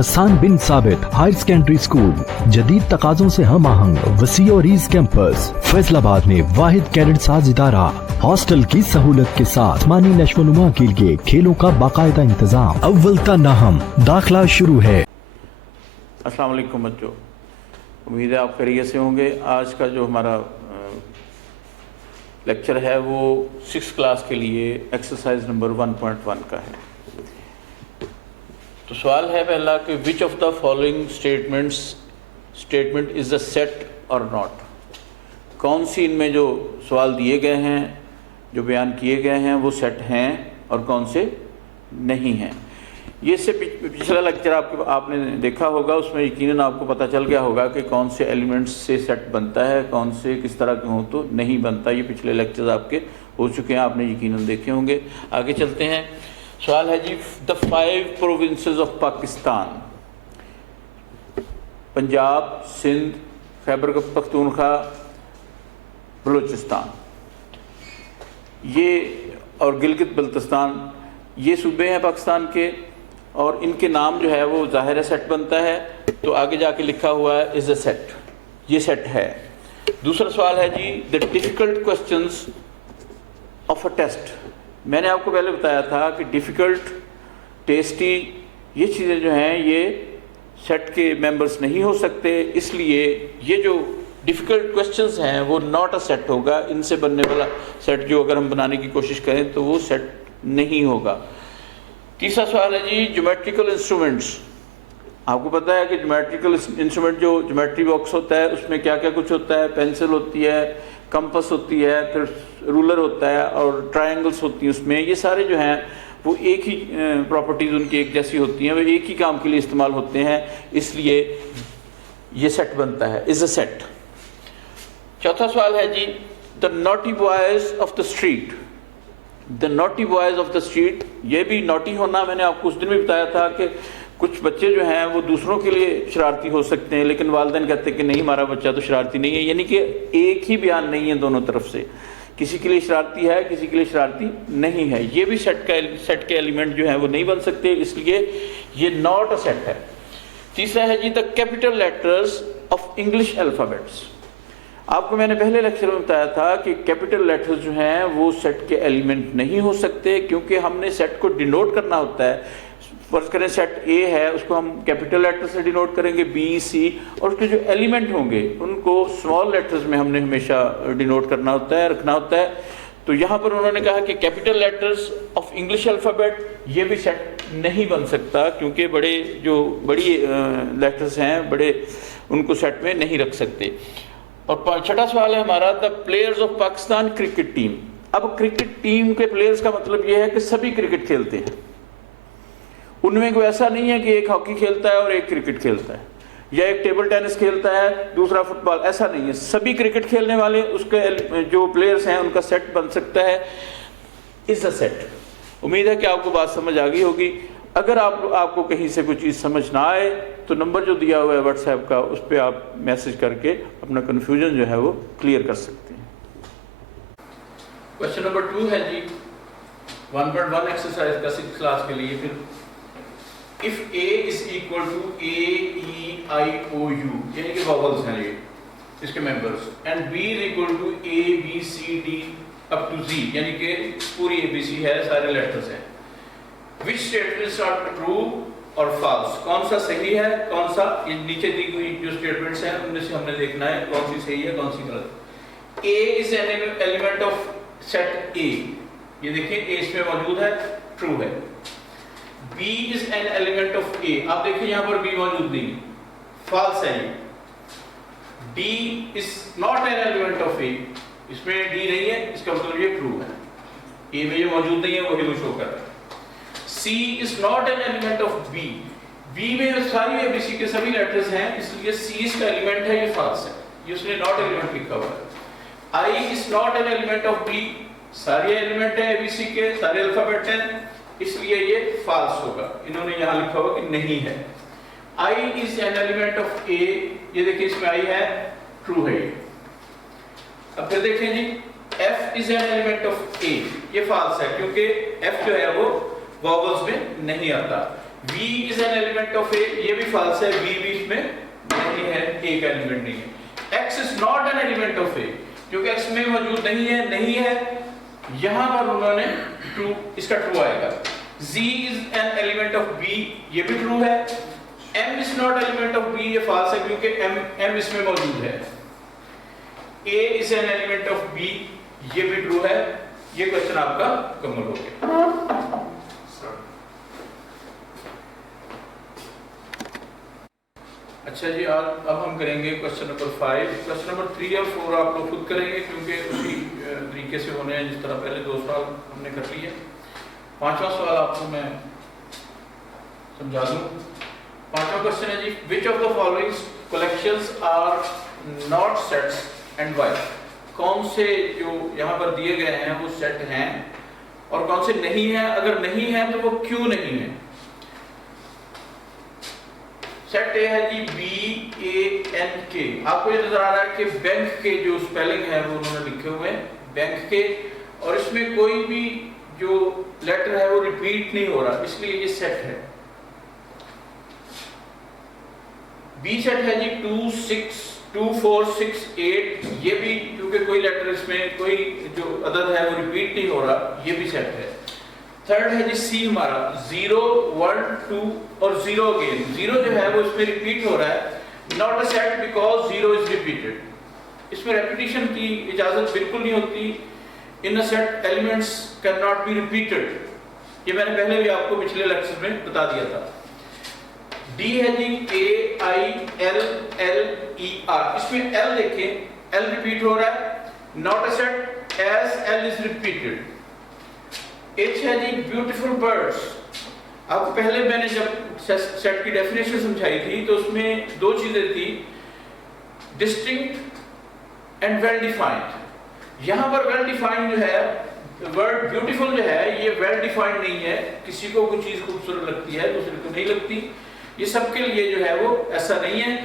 حسان بن ثابت higher secondary school, جدید تقاضوں سے ہم آہنگ وسیع اور ایز کیمپس، فیصل آباد میں واحد کیڈٹ ساز ادارہ، ہاسٹل کی سہولت کے ساتھ جسمانی نشو و نما کے لیے کھیلوں کا باقاعدہ انتظام، اول تا ناہم، داخلہ شروع ہے۔ السلام علیکم بچوں، امید ہے آپ خیریت سے ہوں گے۔ آج کا جو ہمارا لیکچر ہے وہ 6 کلاس کے لیے ایکسرسائز نمبر 1.1 کا ہے۔ تو سوال ہے پہلا کہ which of the following statement is a set or not. کون سی ان میں جو سوال دیے گئے ہیں، جو بیان کیے گئے ہیں، وہ سیٹ ہیں اور کون سے نہیں ہیں۔ یہ سے پچھلا لیکچر آپ نے دیکھا ہوگا، اس میں یقیناً آپ کو پتہ چل گیا ہوگا کہ کون سے ایلیمنٹس سے سیٹ بنتا ہے، کون سے کس طرح کے ہوں تو نہیں بنتا۔ یہ پچھلے لیکچرز آپ کے ہو چکے ہیں، آپ نے یقیناً دیکھے ہوں گے۔ آگے چلتے ہیں۔ سوال ہے جی دا 5 پروونسز آف پاکستان، پنجاب، سندھ، خیبر پختونخوا، بلوچستان، یہ اور گلگت بلتستان، یہ صوبے ہیں پاکستان کے، اور ان کے نام جو ہے وہ ظاہر ہے سیٹ بنتا ہے۔ تو آگے جا کے لکھا ہوا ہے از اے سیٹ، یہ سیٹ ہے۔ دوسرا سوال ہے جی the difficult questions of a test. میں نے آپ کو پہلے بتایا تھا کہ ڈیفیکلٹ، ٹیسٹی، یہ چیزیں جو ہیں یہ سیٹ کے ممبرس نہیں ہو سکتے، اس لیے یہ جو ڈیفیکلٹ کوسچنز ہیں وہ ناٹ اے سیٹ ہوگا۔ ان سے بننے والا سیٹ جو اگر ہم بنانے کی کوشش کریں تو وہ سیٹ نہیں ہوگا۔ تیسرا سوال ہے جی جیومیٹریکل انسٹرومنٹس۔ آپ کو پتہ ہے کہ جیومیٹریکل انسٹرومنٹ جو جیومیٹری باکس ہوتا ہے اس میں کیا کیا کچھ ہوتا ہے، پینسل ہوتی ہے، کمپس ہوتی ہے، پھر رولر ہوتا ہے اور ٹرائنگلس ہوتی ہیں۔ اس میں یہ سارے جو ہیں وہ ایک ہی پراپرٹیز ان کی ایک جیسی ہوتی ہیں، وہ ایک ہی کام کے لیے استعمال ہوتے ہیں، اس لیے یہ سیٹ بنتا ہے، از اے سیٹ۔ چوتھا سوال ہے جی the naughty boys of the street. The naughty boys of the street, یہ بھی نوٹی ہونا میں نے آپ کو اس دن بھی بتایا تھا کہ کچھ بچے جو ہیں وہ دوسروں کے لیے شرارتی ہو سکتے ہیں، لیکن والدین کہتے ہیں کہ نہیں ہمارا بچہ تو شرارتی نہیں ہے، یعنی کہ ایک ہی بیان نہیں ہے دونوں طرف سے، کسی کے لیے شرارتی ہے، کسی کے لیے شرارتی نہیں ہے۔ یہ بھی سیٹ کے ایلیمنٹ جو ہیں وہ نہیں بن سکتے، اس لیے یہ ناٹ اے سیٹ ہے۔ تیسرا ہے جی the capital letters of English alphabets. آپ کو میں نے پہلے لیکچر میں بتایا تھا کہ کیپٹل لیٹرز جو ہیں وہ سیٹ کے ایلیمنٹ نہیں ہو سکتے، کیونکہ ہم نے سیٹ کو ڈینوٹ کرنا ہوتا ہے۔ فرض کریں سیٹ اے ہے، اس کو ہم کیپٹل لیٹر سے ڈینوٹ کریں گے، بی، سی، اور اس کے جو ایلیمنٹ ہوں گے ان کو اسمال لیٹرز میں ہم نے ہمیشہ ڈینوٹ کرنا ہوتا ہے، رکھنا ہوتا ہے۔ تو یہاں پر انہوں نے کہا کہ capital letters of English alphabet, یہ بھی سیٹ نہیں بن سکتا، کیونکہ بڑی لیٹرز ہیں بڑے، ان کو سیٹ میں نہیں رکھ سکتے۔ اور چھٹا سوال ہے ہمارا the players of Pakistan cricket team. اب کرکٹ ٹیم کے پلیئرز کا مطلب یہ ہے کہ سبھی کرکٹ کھیلتے ہیں، ان میں کوئی ایسا نہیں ہے کہ ایک ہاکی کھیلتا ہے اور ایک کرکٹ کھیلتا ہے، یا ایک ٹیبل ٹینس کھیلتا ہے دوسرا فٹ بال، ایسا نہیں ہے۔ سبھی کرکٹ کھیلنے والے اس کے جو پلیئرز ہیں ان کا سیٹ بن سکتا ہے، از اے سیٹ۔ امید ہے کہ آپ کو بات سمجھ آ گئی ہوگی۔ اگر آپ کو کہیں سے کوئی چیز سمجھ نہ آئے تو نمبر جو دیا ہوا ہے واٹس ایپ کا، اس پہ آپ میسج کر کے اپنا کنفیوژن جو ہے وہ کلیئر کر سکتے ہیں۔ کویسچن نمبر 2 ہے جی 1.1 ایکسرسائز کا 6 کلاس کے لیے۔ پھر if A is equal to A, E, I, O, U، یعنی کہ واولز ہیں یہ اس کے members, and B is equal to A, B, C, D up to Z، یعنی کہ پوری A B C ہے، سارے لیٹرز ہیں۔ which statements are true اور false، کون سا صحیح ہے کون سا، نیچے دی ہوئی جو اسٹیٹمنٹس ہیں ان میں سے ہم نے دیکھنا ہے کون سی صحیح ہے کون سی غلط۔ A is an element of set A، یہ دیکھیں A اس میں موجود ہے، true ہے۔ B is an element of A، آپ دیکھیں یہاں پر B موجود نہیں، false ہے یہ۔ D is not an element of A، اس میں D نہیں ہے، اس کا مطلب یہ true ہے، A میں یہ موجود نہیں ہے وہی وہ شو کر رہا ہے۔ C is not an element of B، B میں ساری A B C کے سبھی لیٹرز ہیں، اس لیے C اس کا ایلیمنٹ ہے، یہ false ہے، یہ اس نے not ایلیمنٹ لکھا ہوا ہے۔ I is not an element of B، سارے ایلیمنٹ ہیں A B C کے، سارے الفابیٹ ہیں، اس لیے یہ فالس ہوگا، انہوں نے یہاں لکھا ہوا کہ نہیں ہے۔ I is an element of A، یہ دیکھیں اس میں I ہے، true ہے یہ۔ اب پھر دیکھیں جی F is an element of A، یہ فالس ہے کیونکہ F جو ہے وہ واولز میں نہیں آتا۔ V is an element of A, یہ بھی false ہے, V بھی اس میں نہیں ہے, A کا element نہیں ہے. X is not an element of A, کیونکہ X میں موجود نہیں ہے, یہاں پر انہوں نے true, اس کا true آئے گا. Z is an element of B, یہ بھی true ہے. M is not element of B, یہ false ہے کیونکہ M اس میں موجود ہے. A is an element of B, یہ بھی true ہے. یہ کوشچن آپ کا مکمل ہو گیا. اچھا جی, اب ہم کریں گے کوشچن نمبر 5. کوشچن نمبر 3 اور 4 آپ لوگ خود کریں گے کیونکہ اسی طریقے سے ہونے ہیں جس طرح پہلے 2 سوال ہم نے کر لیے. 5واں سوال آپ کو میں سمجھا دوں. 5واں کوشچن ہے جی, which of the following collections are not sets and why. کون سے جو یہاں پر دیے گئے ہیں وہ سیٹ ہیں اور کون سے نہیں ہیں, اگر نہیں ہیں تو وہ کیوں نہیں ہیں. سیٹ اے ہے جی BANK. آپ کو یہ نظر آ رہا ہے کہ بینک کے جو سپیلنگ ہے وہ انہوں نے لکھے ہوئے ہیں بینک کے, اور اس میں کوئی بھی جو لیٹر ہے وہ ریپیٹ نہیں ہو رہا, اس لیے یہ سیٹ ہے. بی سیٹ ہے جی 2 6 2 4 6 8, یہ بھی کیونکہ کوئی لیٹر اس میں کوئی جو عدد ہے وہ ریپیٹ نہیں ہو رہا, یہ بھی سیٹ ہے. تھرڈ ہے جی سی ہمارا 0 1 2 اور 0 اگین. 0 جو ہے وہ اس میں ریپیٹ ہو رہا ہے, not a set because 0 is repeated. اس میں ریپیٹیشن کی اجازت بالکل نہیں ہوتی. In a set elements can not be repeated, یہ میں نے پہلے بھی آپ کو پچھلے لیکچر میں بتا دیا تھا. ڈی ہے جی KILLER. اس میں L دیکھیں, L ریپیٹ ہو رہا ہے, not a set as L is repeated. H ہے جی بیوٹیفل برڈس. آپ کو پہلے میں نے جب سیٹ کی ڈیفینیشن سمجھائی تھی تو اس میں 2 چیزیں تھی, ڈسٹنکٹ اینڈ ویل ڈیفائنڈ. یہاں پر ویل ڈیفائنڈ جو ہے, ورڈ بیوٹیفل جو ہے یہ ویل ڈیفائنڈ نہیں ہے. کسی کو کوئی چیز خوبصورت لگتی ہے دوسرے کو نہیں لگتی, یہ سب کے لیے جو ہے وہ ایسا نہیں ہے.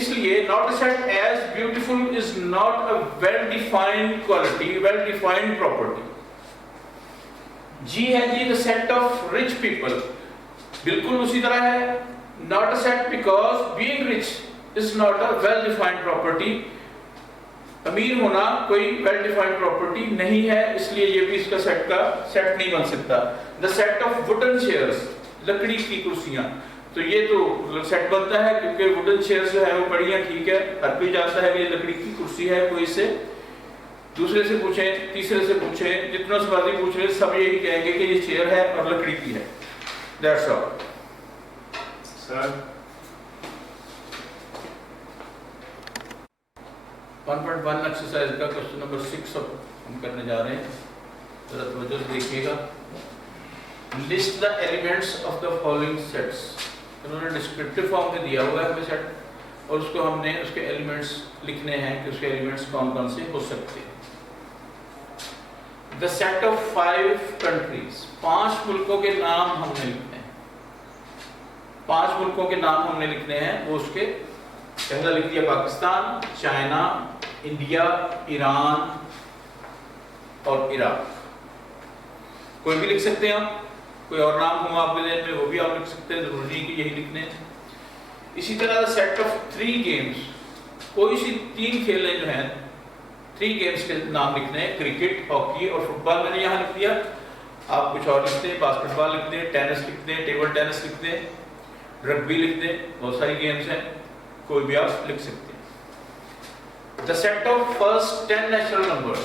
اس لیے not a set as beautiful is not a well defined quality, well defined property. G ہے جی the set of rich people. بالکل اسی طرح ہے, not a set because being rich is not a well defined property. امیر ہونا کوئی well defined property نہیں ہے, اس لیے یہ بھی اس کا سیٹ نہیں بن سکتا. The set of wooden chairs, لکڑی کی کرسیاں, تو یہ تو سیٹ بنتا ہے کیونکہ ووڈن چیئر جو ہے وہ بڑی ہیں, ٹھیک ہے, ہر کوئی جانتا ہے کہ یہ لکڑی کی کرسی ہے. کوئی سے دوسرے سے پوچھیں, تیسرے سے پوچھیں, جتنا سے باتیں پوچھیں, سب یہی کہیں گے کہ یہ چیئر ہے اور لکڑی کی ہے. That's all. Sir. 1.1 ایکسرسائز کا کوشچن نمبر 6 اب ہم کرنے جا رہے ہیں, ذرا توجہ سے دیکھیے گا. List the elements of the following sets. انہوں نے ڈسکرپٹیو فارم میں دیا ہوا ہے ہمیں سیٹ, اور اس کو ہم نے اس کے ایلیمنٹس لکھنے ہیں کہ اس کے ایلیمنٹس کون کون سے ہو سکتے ہیں. The set of 5 countries, 5 ملکوں کے نام ہم نے لکھنے ہیں. 5 ملکوں کے نام ہم نے لکھنے ہیں, وہ اس کے پہلا لکھ دیا پاکستان, چائنا, انڈیا, ایران اور عراق. کوئی بھی لکھ سکتے ہیں آپ, کوئی اور نام ہوں آپ کے ذہن میں وہ بھی آپ لکھ سکتے ہیں, ضروری نہیں کہ یہی لکھنے ہیں. اسی طرح سیٹ آف 3 گیمز, کوئی سی 3 کھیلیں جو ہیں, 3 گیمز کے نام لکھنے ہیں, کرکٹ, ہاکی اور فٹ بال. میں نے یہاں لکھ دیا, آپ کچھ اور لکھتے ہیں, باسکٹ بال لکھ دیں, ٹینس لکھ دیں, ٹیبل ٹینس لکھ دیں, رگبی لکھ دیں, بہت ساری گیمز ہیں, کوئی بھی آپ لکھ سکتے ہیں. The set of first 10 natural numbers.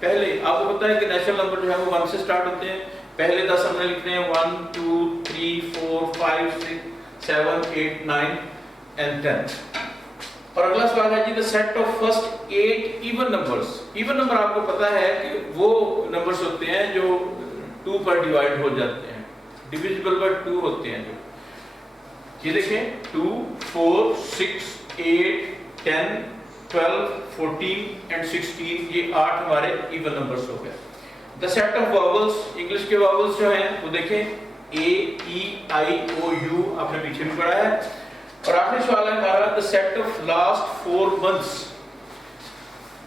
پہلے آپ کو پتا ہے کہ نیچرل نمبر جو ہے وہ 1 سے سٹارٹ ہوتے ہیں. پہلے 10 ہم نے لکھنے ہیں 1 2 3 4 5 6 7 8 9 and 10. اور اگلا سوال ہے جی the set of first 8 even numbers. Even number آپ کو پتا ہے کہ وہ نمبرز ہوتے ہیں جو 2 پر ڈیوائڈ ہو جاتے ہیں, ڈیویزیبل بائی 2 ہوتے ہیں. جو یہ دیکھیں 2 4 6 8 10 12 14 and 16, یہ 8 ہمارے ایون نمبرز ہو گئے. The set of vowels, English کے vowels جو ہیں وہ دیکھیں A, E, I, O, U, آپ نے پیچھے بھی پڑھا ہے. اور آخری سوال ہے ہمارا the set of last 4 months.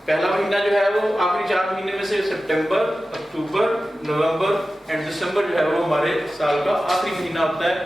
پہلا مہینہ جو ہے وہ آخری 4 مہینے میں سے سپٹمبر, اکتوبر, نومبر اینڈ دسمبر جو ہے وہ ہمارے سال کا آخری مہینہ ہوتا ہے.